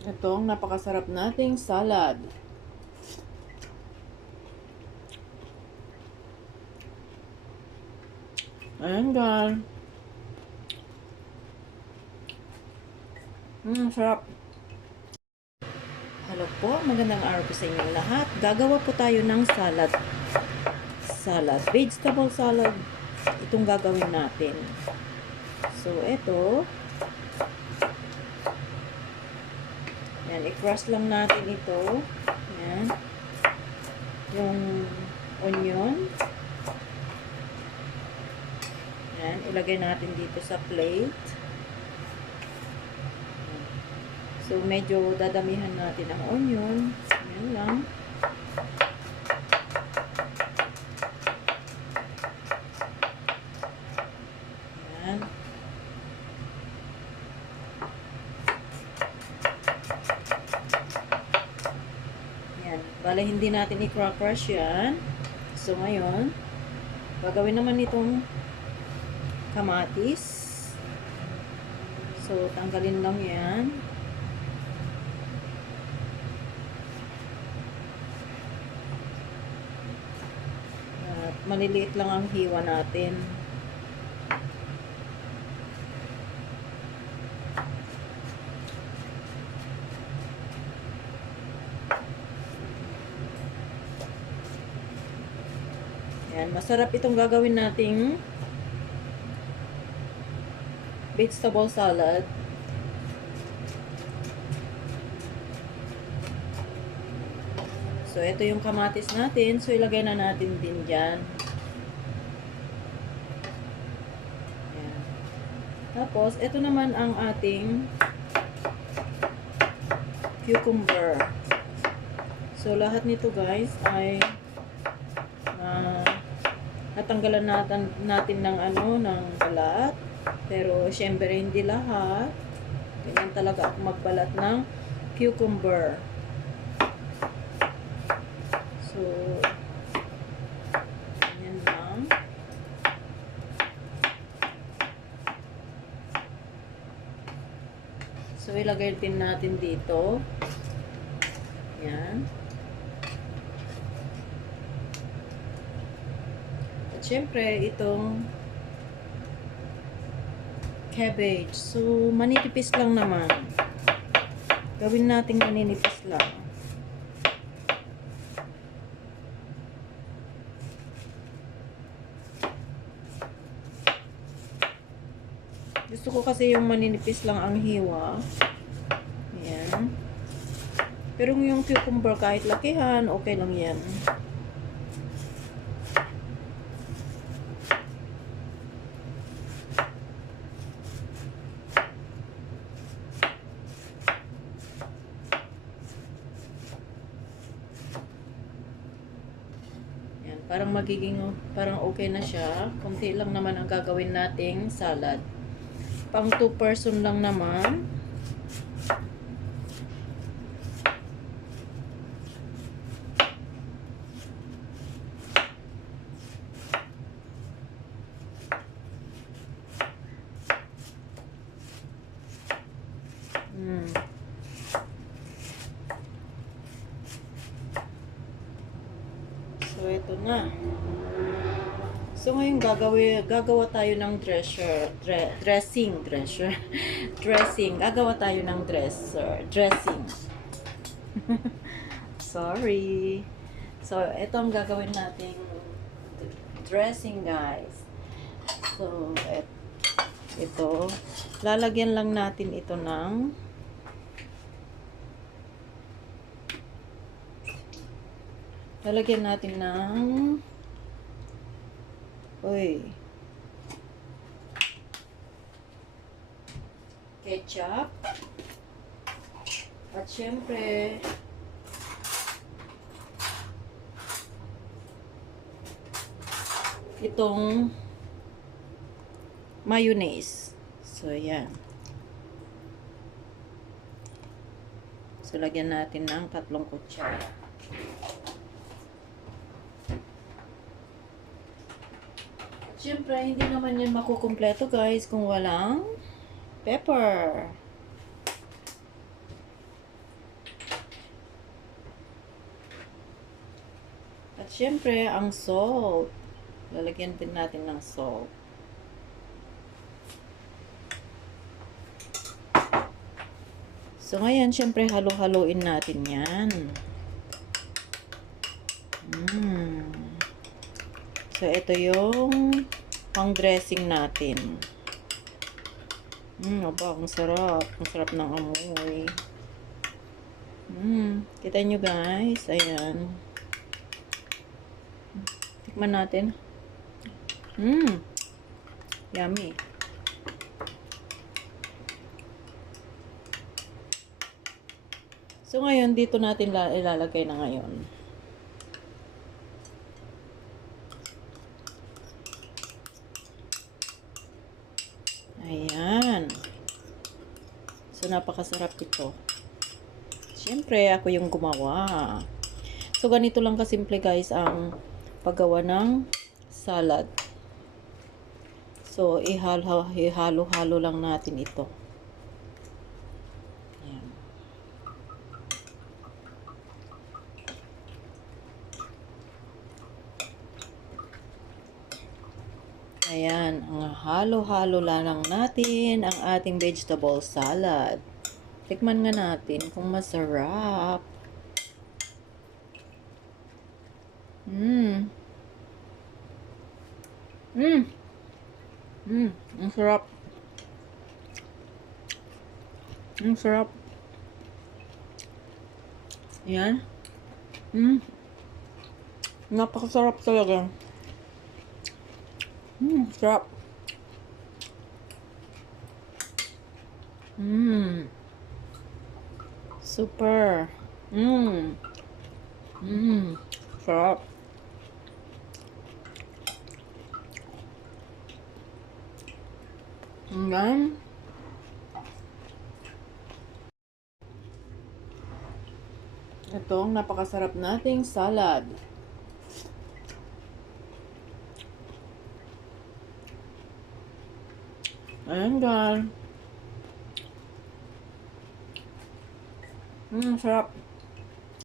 Itong napakasarap nating salad. Ayan guys. Sarap. Hello po, magandang araw po sa inyong lahat. Gagawa po tayo ng salad. Vegetable salad. Itong gagawin natin. So, ito. Yan, i-crush lang natin ito. Yan. Yung onion. Yan, ilagay natin dito sa plate. So, medyo dadamihan natin ang onion. Yan lang. Yan. Yan. Bale, hindi natin i-crush yan. So, ngayon, gagawin naman itong kamatis. So, tanggalin lang yan. At maliliit lang ang hiwa natin. Yan, masarap itong gagawin nating vegetable salad. So, ito yung kamatis natin. So, ilagay na natin din dyan. Yan. Tapos, ito naman ang ating cucumber. So, lahat nito guys ay natanggalan natin ng ng balat. Pero, syempre, hindi lahat. Ganyan talaga ako magbalat ng cucumber. So, ganyan lang. So, ilagay din natin dito. Yan. At syempre, itong cabbage. So, manipis lang naman. Gawin natin maninipis lang. Gusto ko kasi yung maninipis lang ang hiwa. Ayan. Pero yung cucumber kahit lakihan, okay lang yan. Parang parang okay na siya. Kunti lang naman ang gagawin nating salad. Pang 2 person lang naman. So, ito na. So, ngayon gagawa tayo ng dressing. Gagawa tayo ng dressing. Sorry. So, ito ang gagawin nating dressing, guys. So, ito. Lalagyan lang natin ito ng ketchup. At syempre, itong mayonnaise. So, yan. So, lagyan natin ng 3 kutsara. Siyempre, hindi naman yan makukumpleto guys kung walang pepper. syempre, ang salt. Lalagyan din natin ng salt. So, ngayon, syempre, halo-haloin natin yan. So, ito yung pang-dressing natin. Aba, ang sarap. Ang sarap ng amoy. Kita nyo guys. Ayan. Tikman natin. Yummy. So, ngayon, dito natin ilalagay na ngayon. Ayan. So, napakasarap ito. Siyempre, ako yung gumawa. So, ganito lang kasimple guys ang paggawa ng salad. So, ihalo-halo lang natin ito. Ayan. Ayan, ang halo-halo lang natin ang ating vegetable salad. Tikman nga natin kung masarap. Ang sarap. Ang sarap. Ayan. Napakasarap talaga. Sarap. Super. Sarap. Ayan. Itong napakasarap nating salad. Ayan guys. Sarap.